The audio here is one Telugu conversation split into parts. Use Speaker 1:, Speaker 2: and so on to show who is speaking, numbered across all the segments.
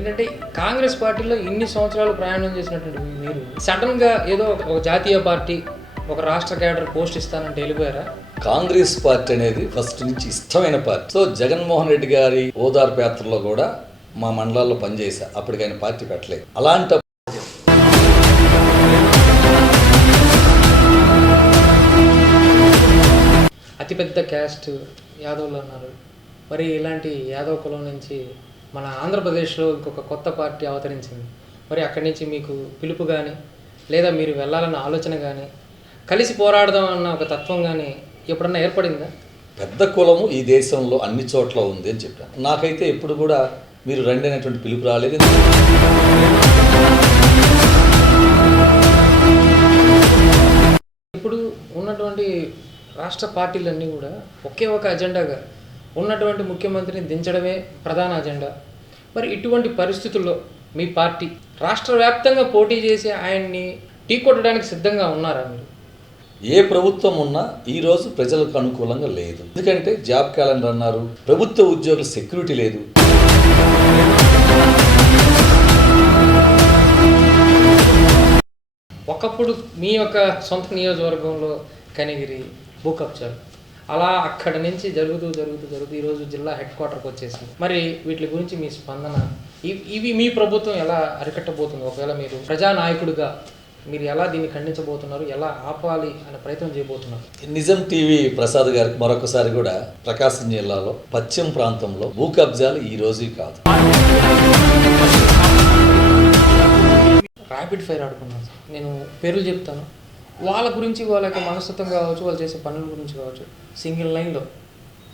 Speaker 1: ఏంటంటే కాంగ్రెస్ పార్టీలో ఇన్ని సంవత్సరాలు ప్రయాణం చేసినటువంటి మీరు సడన్గా ఏదో ఒక- జాతీయ పార్టీ ఒక రాష్ట్ర క్యాడర్ పోస్ట్ ఇస్తానంటే వెళ్ళిపోయారా?
Speaker 2: కాంగ్రెస్ పార్టీ అనేది ఫస్ట్ నుంచి ఇష్టమైన పార్టీ. సో జగన్మోహన్ రెడ్డి గారి ఓదార్పు యాత్రలో కూడా మా మండలాల్లో పనిచేశా. అప్పటికి ఆయన పార్టీ పెట్టలేదు. అలాంటి
Speaker 1: అతిపెద్ద క్యాస్ట్ యాదవ్లు అన్నారు. మరి ఇలాంటి యాదవ్ కులం నుంచి మన ఆంధ్రప్రదేశ్లో ఇంకొక కొత్త పార్టీ అవతరించింది. మరి అక్కడి నుంచి మీకు పిలుపు కానీ లేదా మీరు వెళ్ళాలన్న ఆలోచన కానీ కలిసి పోరాడదాం అన్న ఒక తత్వం కానీ ఎప్పుడన్నా ఏర్పడిందా?
Speaker 2: పెద్ద కులము ఈ దేశంలో అన్ని చోట్ల ఉంది అని చెప్పాను. నాకైతే ఎప్పుడు కూడా మీరు రండి అనేటువంటి పిలుపు రాలేదు.
Speaker 1: ఇప్పుడు ఉన్నటువంటి రాష్ట్ర పార్టీలన్నీ కూడా ఒకే ఒక అజెండాగా ఉన్నటువంటి ముఖ్యమంత్రిని దించడమే ప్రధాన అజెండా. మరి ఇటువంటి పరిస్థితుల్లో మీ పార్టీ రాష్ట్ర వ్యాప్తంగా పోటీ చేసి ఆయన్ని ఢీకొట్టడానికి సిద్ధంగా ఉన్నారా మీరు?
Speaker 2: ఏ ప్రభుత్వం ఉన్నా ఈ రోజు ప్రజలకు అనుకూలంగా లేదు. ఎందుకంటే జాబ్ క్యాలెండర్ అన్నారు ప్రభుత్వ ఉద్యోగుల సెక్యూరిటీ లేదు.
Speaker 1: ఒకప్పుడు మీ యొక్క సొంత నియోజకవర్గంలో కనిగిరి భూ కబ్జాలు అలా అక్కడ నుంచి జరుగుతూ జరుగుతూ జరుగుతూ ఈరోజు జిల్లా హెడ్ క్వార్టర్కి వచ్చేసింది. మరి వీటి గురించి మీ స్పందన? ఇవి- ఇవి మీ ప్రభుత్వం ఎలా అరికట్టబోతుంది? ఒకవేళ మీరు ప్రజానాయకుడిగా మీరు ఎలా దీన్ని ఖండించబోతున్నారు? ఎలా ఆపాలి అనే ప్రయత్నం చేయబోతున్నారు?
Speaker 2: నిజం టీవీ ప్రసాద్ గారికి మరొకసారి కూడా ప్రకాశం జిల్లాలో పశ్చిమ ప్రాంతంలో భూ కబ్జాలు ఈ రోజు కాదు.
Speaker 1: ర్యాపిడ్ ఫైర్ ఆడుకున్నాను. నేను పేర్లు చెప్తాను. వాళ్ళ గురించి వాళ్ళ యొక్క మనస్తత్వం కావచ్చు వాళ్ళు చేసే పనుల గురించి కావచ్చు సింగిల్ లైన్లో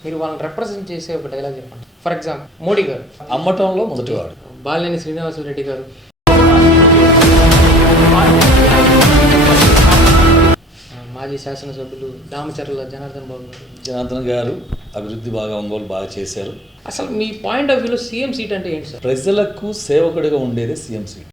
Speaker 1: మీరు వాళ్ళని రిప్రజెంట్ చేసే ఒక డైలాగ్ చెప్పండి. ఫర్ ఎగ్జాంపుల్ మోడీ గారు.
Speaker 2: అమ్మటంలో మొదటివాడు.
Speaker 1: బాలినేని శ్రీనివాసులు రెడ్డి గారు. మాజీ శాసనసభ్యులు దామచర్ల జనార్దన్ బాబు గారు.
Speaker 2: జనార్దన్ గారు అభివృద్ధి బాగా ఒంగోలు బాగా చేశారు.
Speaker 1: అసలు మీ పాయింట్ ఆఫ్ వ్యూలో సీఎం సీట్ అంటే ఏంటి సార్
Speaker 2: ప్రజలకు సేవకుడిగా ఉండేదే సీఎం సీట్